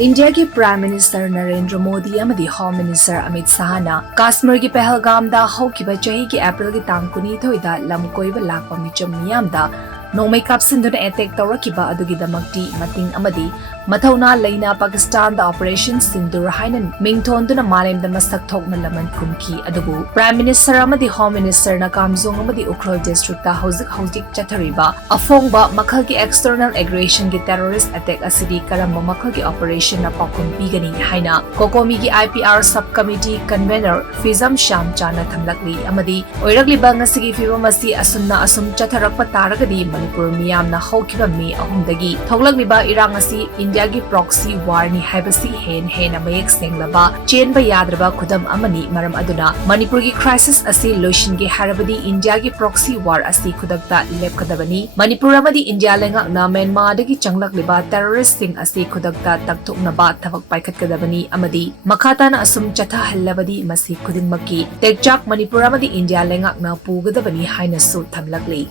India के prime minister Narendra Modi अमदी home minister Amit शाहना काश्मीर की पहलगाम दा हौकिबा चही की अप्रैल की तांग 12 लम कोइबा लाकपा मिचम मियामदा नोंमै कापसिंदुना अटैक तौरकिबा अदुगिदमक्ति मतिंग अमदी मथौना लेना पाकिस्तान दा ऑपरेशन सिंदूर हाइनन मिंगथोंदुना मालेमदा मसक थोकना लमन खुमकी अदुबु प्राइम मिनिस्टर अमदी होम मिनिस्टर ना कामजोंग अमदी उखरुल डिस्ट्रिक्ट दा होujik-houjik chatthariba aphongba makhalgi external aggression की terrorist attack asidi karamba makhalgi operation na paokhum pigani haina COCOMI की IPR sub committee convener fizam sham chana hanglakli amadi oiragliba ngasigi fibam asi asunna asum chatharakpa taragadi Manipur miyamna haukiba me ahumdagi thoglakliba irang asi India की proxy war ni haibasi hen amayek senglaba chenba yadraba khudam amani maram aduna Manipur की crisis asi lotion की harabadi India की proxy war asi khudakta lepkadabani Manipur amadi India lengakna Myanmar dagi changlakliba terrorist sing asi khudakta takthoknaba thabak paikhatkadabani amadi makhatana asum chatha hallabadi masi khudingmakki tekchak Manipur amadi India lengakna pugadabani haina su thamlakli